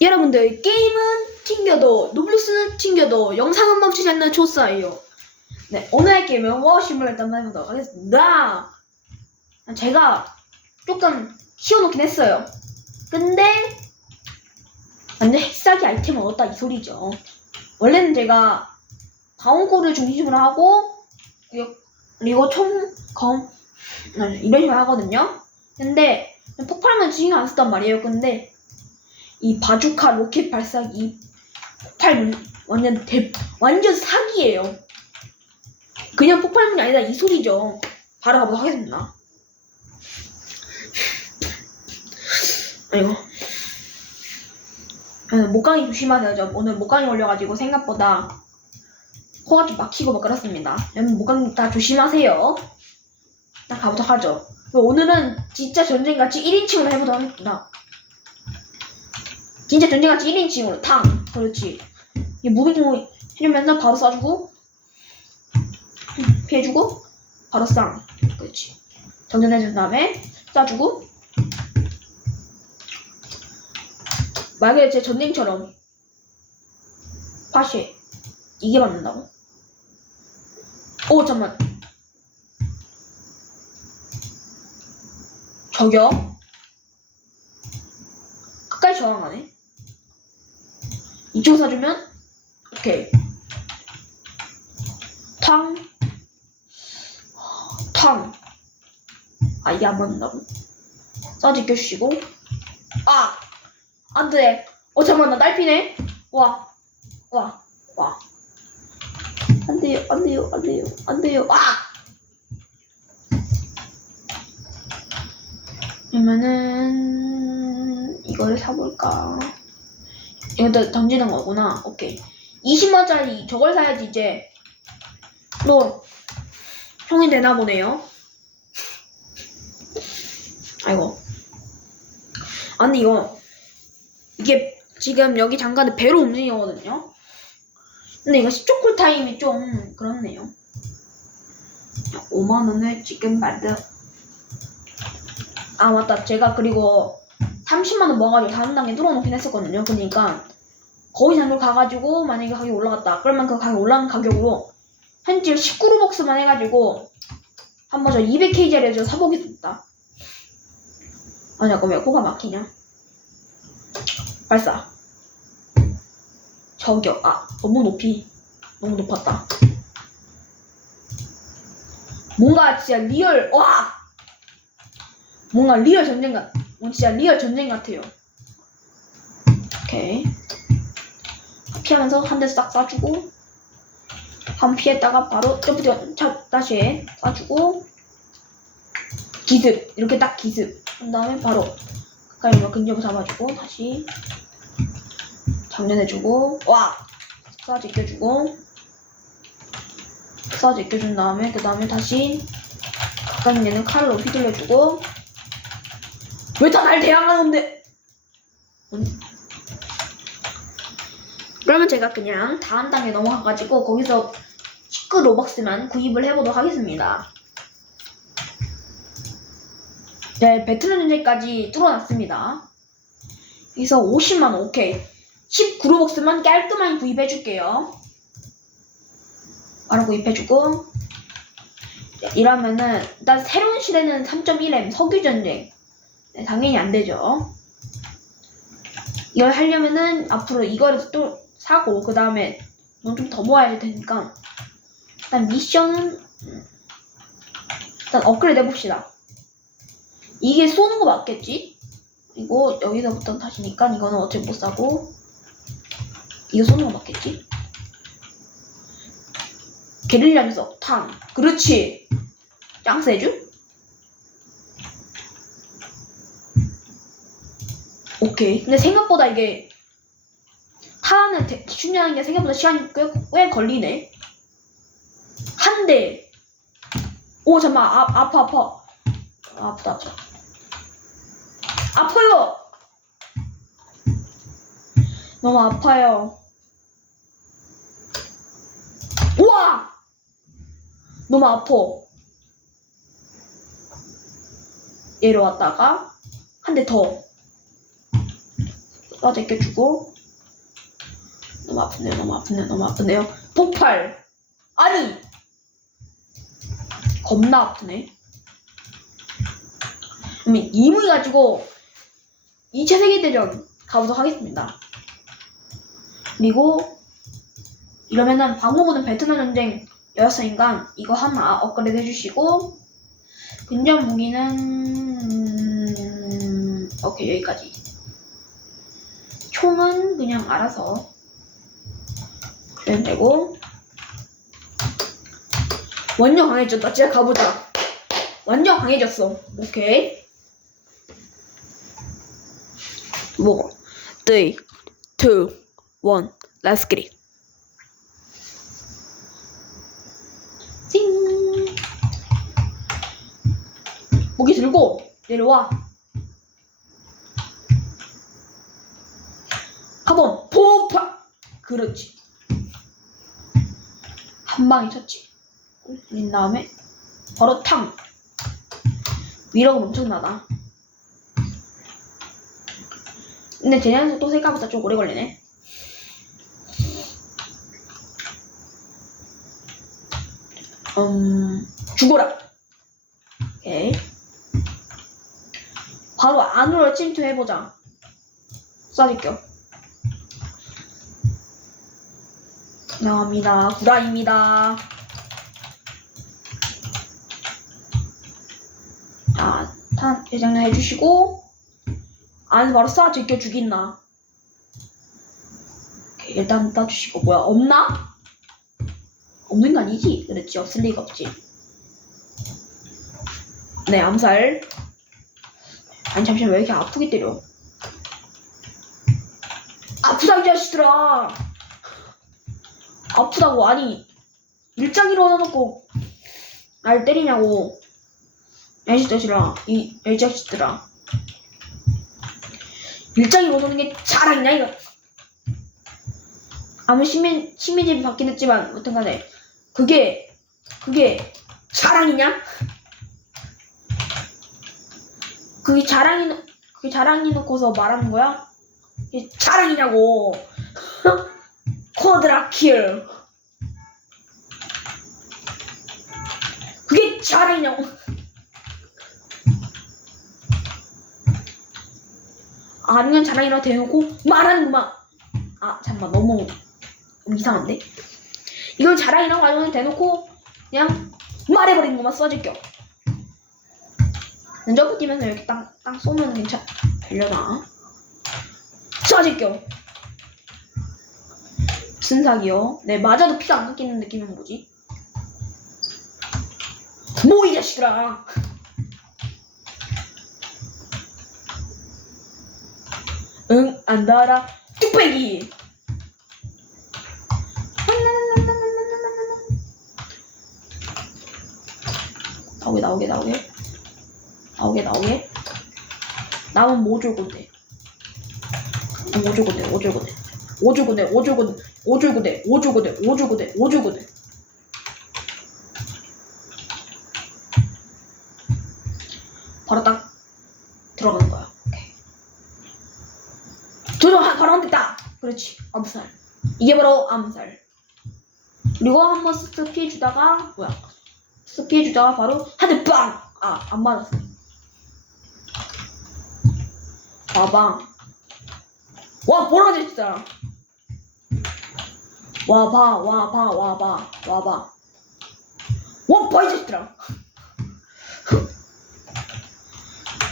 여러분들 게임은 튕겨도 노블리스는 튕겨도 영상은 멈추지 않는 조사예요. 네 오늘 할 게임은 워시뮬레이터 한번 해보도록 하겠습니다. 제가 조금 키워놓긴 했어요. 근데 완전 핵사기 아이템을 얻었다 이 소리죠. 원래는 제가 가온코를 중심으로 하고 그리고- 총검 이런 식으로 하거든요. 근데 폭발만 신경 안 썼단 말이에요. 근데 이 바주카 로켓 발사기 이 폭발 완전 대 완전 사기예요. 그냥 폭발문이 아니다 이 소리죠. 바로 가보도록 하겠습니다. 아이고. 아, 목강이 조심하세요. 저 오늘 목강이 걸려가지고 생각보다 코가 좀 막히고 막 그렇습니다. 여러분 목강 다 조심하세요. 딱 가보도록 하죠. 오늘은 진짜 전쟁같이 1인칭으로 해보도록 하겠습니다. 진짜 전쟁같이 1인칭으로 탕. 그렇지. 이 무빙 해주면서 바로 쏴주고 음, 피해주고 바로 쌍. 그렇지. 정전해준 다음에 쏴주고. 만약에 제 전쟁처럼 파시 이게 맞는다고? 오 잠만. 저기요 끝까지 저항하네 이쪽 사주면? 오케이. 탕. 탕. 아 이게 안 맞는다고? 싸지 껴주시고. 아! 안 돼. 어 잠깐만 나 딸피네. 와. 와. 와. 안 돼요 안 돼요 안 돼요 안 돼요. 아! 그러면은 이거를 사볼까 이것도 던지는 거구나. 오케이. 20만짜리 저걸 사야지 이제 너 형이 되나 보네요. 아이고. 아니 이거 이게 지금 여기 잠깐 배로 움직이거든요. 근데 이거 10초 쿨 타임이 좀 그렇네요. 5만 원을 지금 받아. 아 맞다. 제가 그리고 30만 원 모아가지고 다음 단계 뚫어놓긴 했었거든요. 그러니까 거의 장로 가가지고 만약에 가격이 올라갔다. 그러면 그 가격 올라간 가격으로 현재 19로벅스만 해가지고 한번 저 200K짜리 저 사보겠습니다. 아 잠깐 왜 코가 막히냐? 발사. 저격. 아 너무 높이. 너무 높았다. 뭔가 진짜 리얼 와. 뭔가 리얼 전쟁 같. 어, 진짜 리얼 전쟁 같아요. 오케이. 피하면서 한대싹 쏴주고, 한 피했다가 바로 점프 뛰어, 차, 다시 쏴주고, 기습. 이렇게 딱 기습. 한 다음에 바로 가까이 뭐 근접을 잡아주고, 다시 장전해주고, 와! 쏴 제껴주고, 쏴 제껴준 다음에, 그 다음에 다시 가까이 있는 칼로 휘둘러주고, 왜 다 날 대항하는데? 음. 그러면 제가 그냥 다음 단계 넘어가가지고 거기서 19 로벅스만 구입을 해보도록 하겠습니다. 네, 베트남 전쟁까지 뚫어놨습니다. 여기서 50만 원, 오케이. 19 로벅스만 깔끔하게 구입해줄게요. 바로 구입해주고. 이러면은, 일단 새로운 시대는 3.1M 석유전쟁. 네, 당연히 안 되죠. 이걸 하려면은 앞으로 이거를 또 사고 그 다음에 돈 좀 더 모아야 될 테니까 일단 미션은 음, 일단 업그레이드 해봅시다. 이게 쏘는 거 맞겠지? 그리고 여기서부터 다시니까 이거는 어차피 못 사고 이거 쏘는 거 맞겠지? 미석 탕 그렇지 짱 세죠? 오케이. 근데 생각보다 이게 타는 대- 충전하는 게 생각보다 시간이 꽤, 꽤 걸리네. 한 대. 오 잠만 아 아파 아파. 아, 아프다 아프다. 아파요. 너무 아파요. 우와. 너무 아파. 얘로 왔다가 한 대 더. 쏴 제껴 주고. 너무 아프네요 너무 아프네요 너무 아프네요. 폭발! 아니! 겁나 아프네. 그럼 이 무기 가지고 2차 세계대전 가보도록 하겠습니다. 그리고 이러면은 방어구는 베트남 전쟁 여였으니까 이거 하나 업그레이드 해주시고 근접 무기는 음, 오케이 여기까지 총은 그냥 알아서 그래도 되고. 완전 강해졌다. 진짜 가보자. 완전 강해졌어. 오케이. 뭐? 3, 2, 1 Let's get it. 찡. 무기 들고 내려와 한번 폭파. 그렇지. 한 방에 쳤지. 올린 다음에 바로 탕. 위력은 엄청나다. 근데 쟤네한테 또 생각보다 좀 오래 걸리네. 음 죽어라. 오케이. 바로 안으로 침투해보자. 쏴줄게 나갑니다. 구라입니다. 자, 탄 대장량 해주시고 안에서 바로 쏴 제껴 오케이, 일단 따주시고 뭐야 없나? 없는 거 아니지? 그렇지 없을 리가 없지. 네 암살. 아니 잠시만 왜 이렇게 아프게 때려? 아프다 이 자식들아 아프다고 아니 일장이로 얻어놓고 날 때리냐고 이 자식들아 이, 이 자식들아 일장이로 얻어놓는 게 자랑이냐 이거 아무 시민 시민집이 받긴 했지만 어떤 간에 그게 그게 자랑이냐? 그게 자랑이 그게 자랑이 놓고서 말하는 거야? 자랑이냐고 쿼드라킬 그게 자랑이냐고 아니면 자랑이라고 대놓고 말하는구만 아 잠깐만 너무 이상한데 이걸 자랑이라고 가지고 대놓고 그냥 말해버리는 것만 써질겨. 점프 뛰면서 이렇게 땅, 땅 쏘면 괜찮, 되려나? 무 슨 사기요? 네, 맞아도 피가 안 깎이는 느낌은 뭐지? 뭐 이 자식들아! 응, 안 달아. 뚝배기! 나오게 나오게 나오게 나오게 나오게 나면 뭐 줄 건데 뭐줄 건데 뭐줄 건데 오죽은해 오죽은 오죽은해 오죽은해 오죽은해 오죽은해 바로 딱 들어가는 거야. 오케이. 두둥 바로 한 대 딱. 그렇지. 암살. 이게 바로 암살. 그리고 한 번 스스 피해주다가 뭐야? 스스 피해주다가 바로 한 대 빵. 아 안 맞았어. 아, 빠방. 와 뭐라 그랬잖아. 와봐, 와봐, 와봐, 와봐. 와봐, 이 자식들아.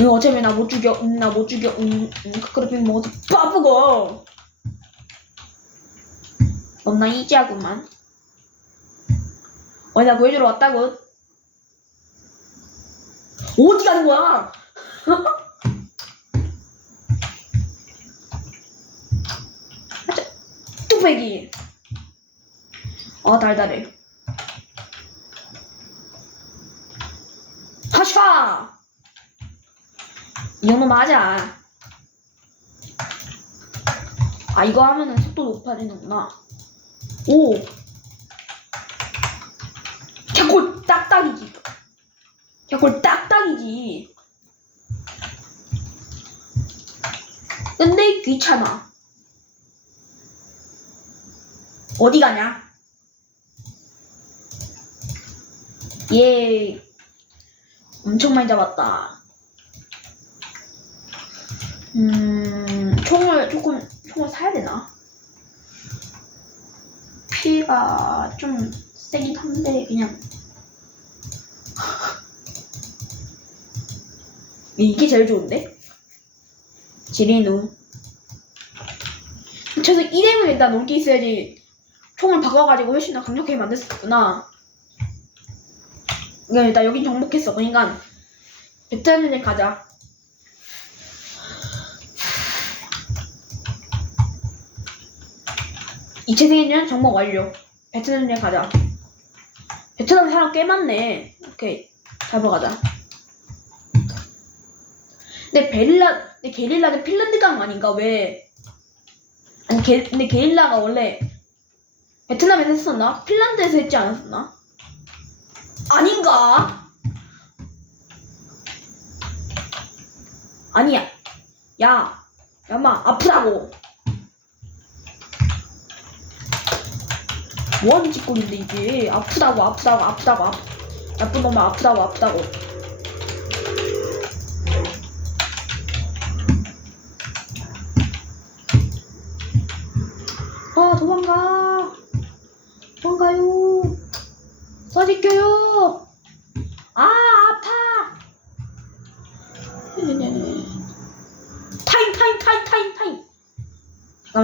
응, 어차피 나 못 죽여. 응, 나못 죽여. 응, 응, 그렇게 먹어서 바쁘고. 넌나 이지하구만. 어디 나 구해주러 왔다고. 어디 가는 거야? 뚝배기. 어, 달달해. 하샤! 이 정도 맞아. 아, 이거 하면은 속도 높아지는구나. 오! 개꿀 딱딱이지. 개꿀 딱딱이지. 근데 귀찮아. 어디 가냐? 예. 엄청 많이 잡았다. 음, 총을 조금, 총을 사야 되나? 피가 좀 세긴 한데, 그냥. 이게 제일 좋은데? 지리누. 그래서 이름을 일단 넘게 있어야지 총을 바꿔가지고 훨씬 더 강력하게 만들 수 있구나. 그러니까 일단 여긴 정복했어. 그러니까 베트남에 가자. 생일년 정복 완료. 베트남에 가자. 베트남 사람 꽤 많네. 오케이. 잡으러 가자. 근데 베릴라, 근데 게릴라는 핀란드 강 아닌가? 왜? 아니, 게, 근데 게릴라가 원래 베트남에서 했었나? 핀란드에서 했지 않았었나? 아닌가? 아니야. 야, 야마 아프다고. 뭐하는 짓거리인데 이게 아프다고 아프다고 아프다고 아프 나쁜 놈아 아프다고 아프다고 아 도망가 도망가요 쏴지켜요 아 아파 네네네. 타임 타임 타임 타임 타임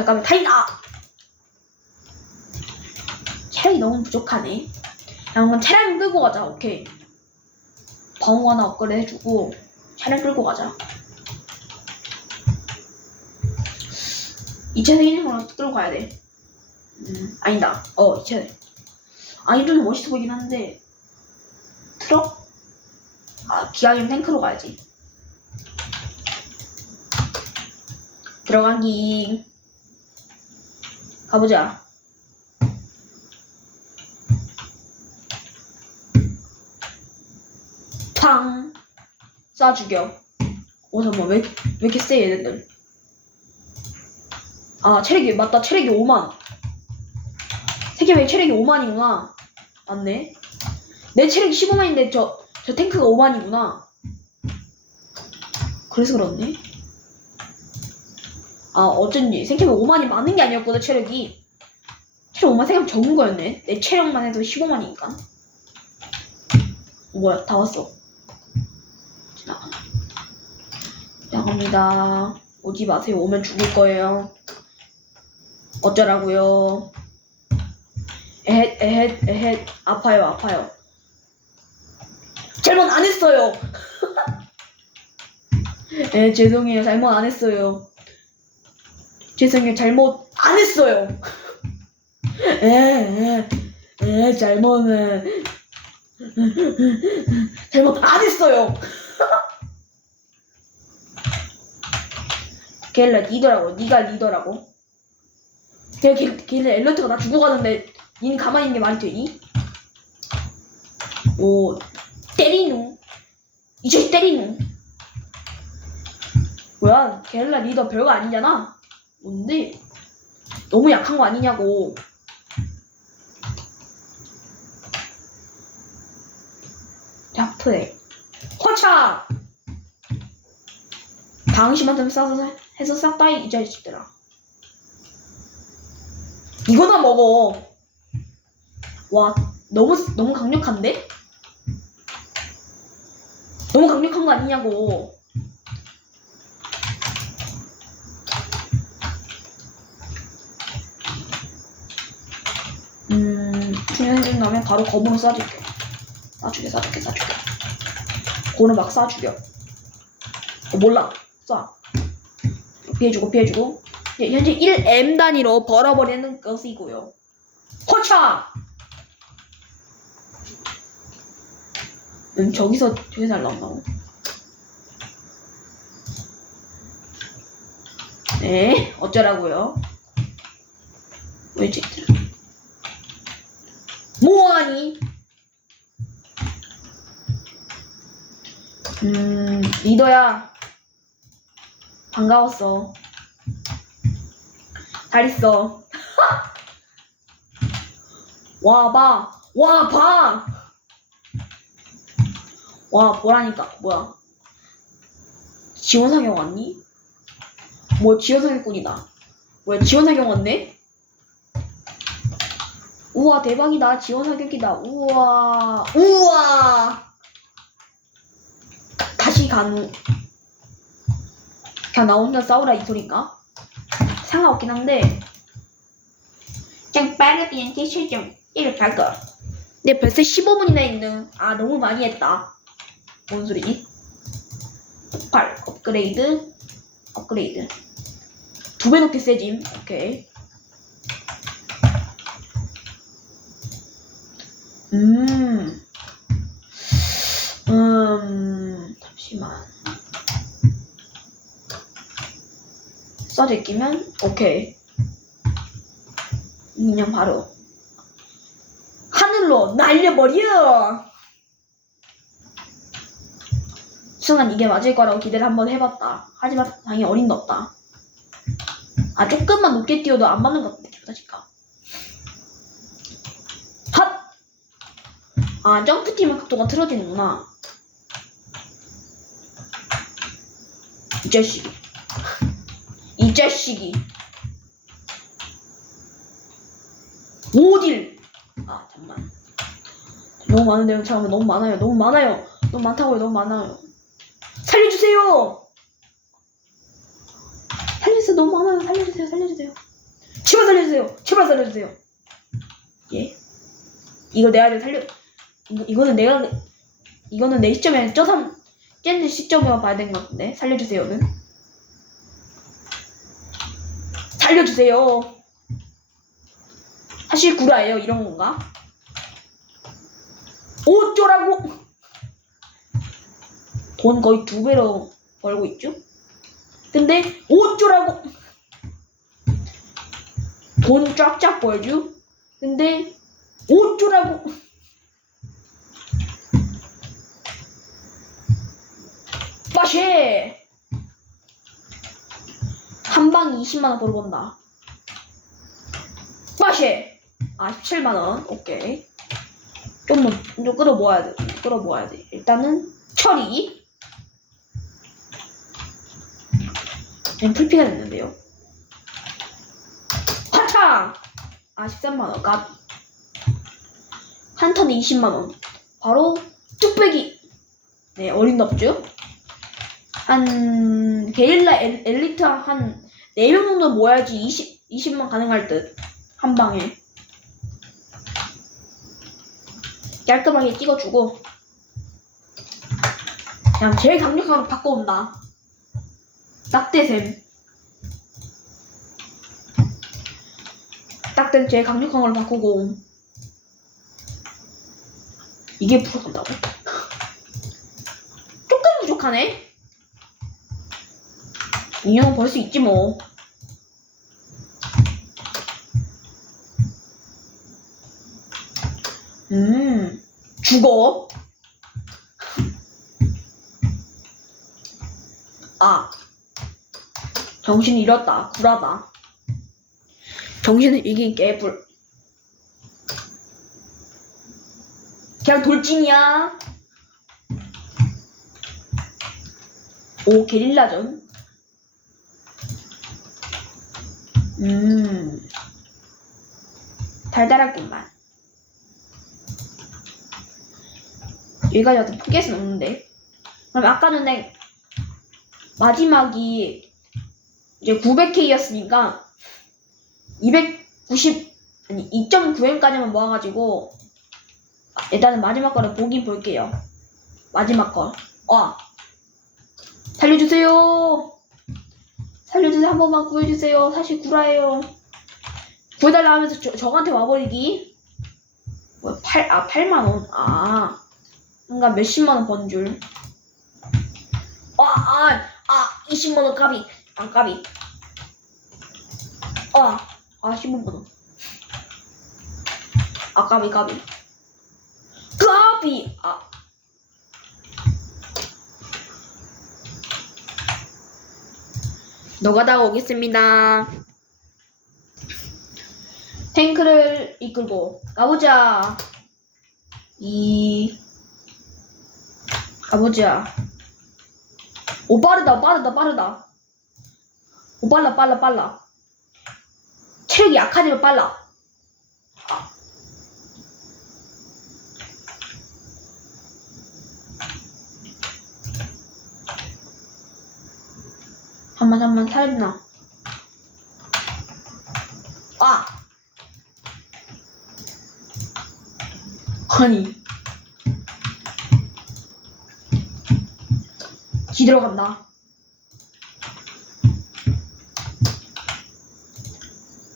잠깐만 타임 아 체력이 너무 부족하네 야 그럼 차량 끌고 가자 오케이 방어 하나 업그레이드 해주고 차량 끌고 가자 이차 생기는 거랑 끌고 가야 돼 음, 아니다. 어, 이체. 아니, 좀 멋있어 보이긴 한데. 트럭? 아, 기아님 탱크로 가야지. 들어가기. 가보자. 팡! 쏴 죽여. 어, 잠깐만, 왜, 왜 이렇게 세, 얘네들? 아, 체력이, 맞다, 체력이 5만. 세계의 체력이 5만이구나. 맞네. 내 체력이 15만인데 저, 저 탱크가 5만이구나. 그래서 그렇네. 아, 어쩐지. 생각해보면 5만이 많은 게 아니었거든, 체력이. 체력 5만 생각하면 적은 거였네. 내 체력만 해도 15만이니까. 뭐야, 다 왔어. 지나가나. 지나갑니다. 오지 마세요. 오면 죽을 거예요. 어쩌라고요. 에헷 에헷 에헷 아파요 아파요 잘못 안 했어요 에 죄송해요 잘못 안 했어요 죄송해요 잘못 안 했어요 에 에 에, 잘못은 잘못 안 했어요 걔를 리더라고 네가 리더라고 걔, 걔, 걔는 엘러트가 나 죽어가는데 니는 가만히 있는 게 말이 되니? 오, 때리누. 이 자식 때리누. 뭐야, 게릴라 리더 별거 아니잖아? 뭔데? 너무 약한 거 아니냐고. 약프해. 허차! 방심한테 싸서 해서 싹 따이 이 자식들아. 이거나 먹어. 와, 너무, 너무 강력한데? 너무 강력한 거 아니냐고. 일 나면 바로 검으로 쏴줄게. 쏴주게, 쏴주게, 쏴주게. 고는 막 쏴죽여. 어, 몰라. 쏴. 피해주고, 피해주고. 예, 현재 1M 단위로 벌어버리는 것이고요. 호차! 음, 저기서 저기 날라온다고. 네, 어쩌라고요? 왜지? 뭐하니? 음, 리더야. 반가웠어. 잘 있어. 와, 봐. 와, 봐. 와, 보라니까. 뭐야. 지원 사격 왔니? 뭐, 지원 사격꾼이다. 뭐야, 지원 사격 왔네? 우와, 대박이다. 지원 사격이다. 우와. 우와. 다시 간우. 그냥 나 혼자 싸우라 이 소린가? 상관없긴 한데 그냥 빠르면 실점 이렇게 할 거야 근데 벌써 15분이나 있는 아 너무 많이 했다 뭔 소리지? 폭발 업그레이드 업그레이드 두 배 높게 세짐 오케이 음, 음, 잠시만. 써져 끼면 오케이. 그냥 바로 하늘로 날려버려. 순간 이게 맞을 거라고 기대를 한번 해봤다. 하지만 당연히 어림도 없다. 아 조금만 높게 뛰어도 안 맞는 것 같은데 기분하실까? 아 점프 뛰면 각도가 틀어지는구나. 이 자식이. 이 자식이. 어딜? 아 잠만. 너무 많은데요. 잠깐만 너무 많아요. 너무 많아요. 너무 많다고요. 너무 많아요. 살려주세요. 살려주세요. 너무 많아요. 살려주세요. 살려주세요. 제발 살려주세요. 제발 살려주세요. 예? 이거 내가 좀 살려. 이거 이거는 내가 이거는 내 시점이 아니라 저삼 쟤는 시점으로 봐야 되는 것 같은데 살려주세요는. 살려주세요. 사실 구라예요 이런 건가? 어쩌라고? 돈 거의 두 배로 벌고 있죠? 근데 어쩌라고? 돈 쫙쫙 벌죠? 근데 어쩌라고? 빠쉐! 한방 20만원 벌어본다. 빠쉐! 아, 17만원. 오케이. 좀, 뭐, 좀 끌어 모아야 돼. 끌어 모아야 돼. 일단은, 처리. 그냥 풀피가 됐는데요. 화창! 아, 13만원. 까비. 한 턴에 20만원. 바로, 뚝배기. 네, 어림도 없죠? 한, 게릴라 엘, 엘리트 한 4명 정도 모아야지 20, 20만 가능할 듯. 한 방에. 깔끔하게 찍어주고. 그냥 제일 강력한 걸 바꿔온다. 딱대샘. 딱대 제일 강력한 걸 바꾸고. 이게 부족한다고? 조금 부족하네? 인형은 벌수 있지 뭐. 음, 죽어. 아, 정신 잃었다. 구라다. 정신을 이긴 개불. 그냥 돌진이야. 오, 게릴라전. 음, 달달하구만. 여기까지 와도 포기할 순 없는데. 그럼 아까 전에 마지막이 이제 900K였으니까 290 아니 2.9M까지만 모아가지고 일단은 마지막 거를 보긴 볼게요. 마지막 거. 와 살려주세요. 살려주세요. 한 번만 구해주세요. 사실 구라예요. 구해달라 하면서 저, 저한테 와버리기. 뭐, 8, 아, 8만원. 아. 뭔가 몇십만원 번 줄. 아, 아, 아, 20만원 까비. 안 까비. 아, 아, 15만원. 아, 까비, 까비. 까비! 아. 노가다 오겠습니다. 탱크를 이끌고 가보자. 이 가보자. 오 빠르다 빠르다 빠르다. 오 빨라 빨라 빨라. 체력이 약하지만 빨라. 잠만 살려나. 아. 아니. 기 들어간다.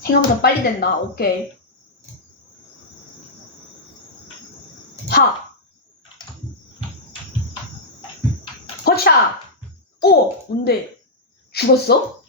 생각보다 빨리 된다. 오케이. 하. 허차. 오, 뭔데? 죽었어?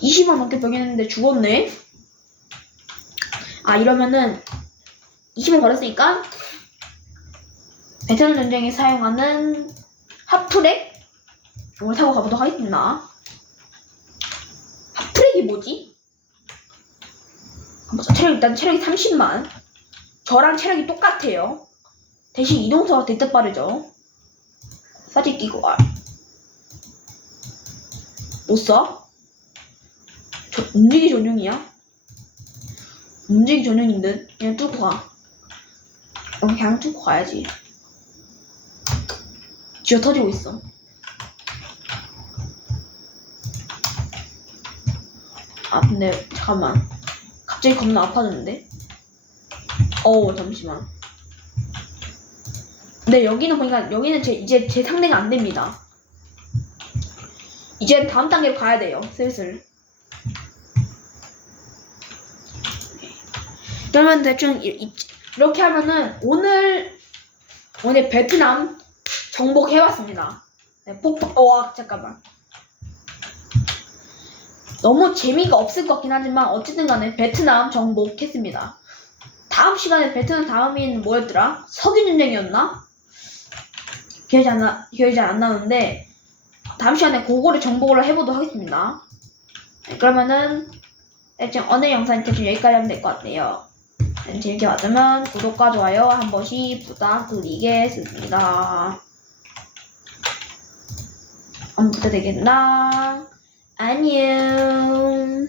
20만 넘게 병했는데 죽었네. 아 이러면은 20만 걸렸으니까 베트남 전쟁에 사용하는 핫프렉 이걸 타고 가보도록 하겠습니다. 핫프렉이 뭐지? 체력 일단 체력이 30만. 저랑 체력이 똑같아요. 대신 이동수가 대뜻 빠르죠. 사진 끼고 와. 못 써? 저, 움직이 전용이야? 움직이 전용인 듯? 그냥 뚫고 가. 어, 그냥 뚫고 가야지. 쥐어 터지고 있어. 아, 근데, 잠깐만. 갑자기 겁나 아파졌는데? 어우, 잠시만. 근데 여기는 보니까, 여기는 제, 이제 제 상대가 안 됩니다. 이제 다음 단계로 가야 돼요. 슬슬. 그러면 대충 이, 이렇게 하면은 오늘 오늘 베트남 정복해봤습니다. 네, 폭폭 와 잠깐만. 너무 재미가 없을 것 같긴 하지만 어쨌든 간에 베트남 정복했습니다. 다음 시간에 베트남 다음인 뭐였더라? 석유 전쟁이었나? 기억이 안 나, 기억이 잘 안 나는데 다음 시간에 그거를 정복을 해보도록 하겠습니다. 네, 그러면은 대충 오늘 영상 대충 여기까지 하면 될 것 같아요. 네, 재밌게 봤다면 구독과 좋아요 한 번씩 부탁드리겠습니다. 안 부탁드리겠나? 안녕.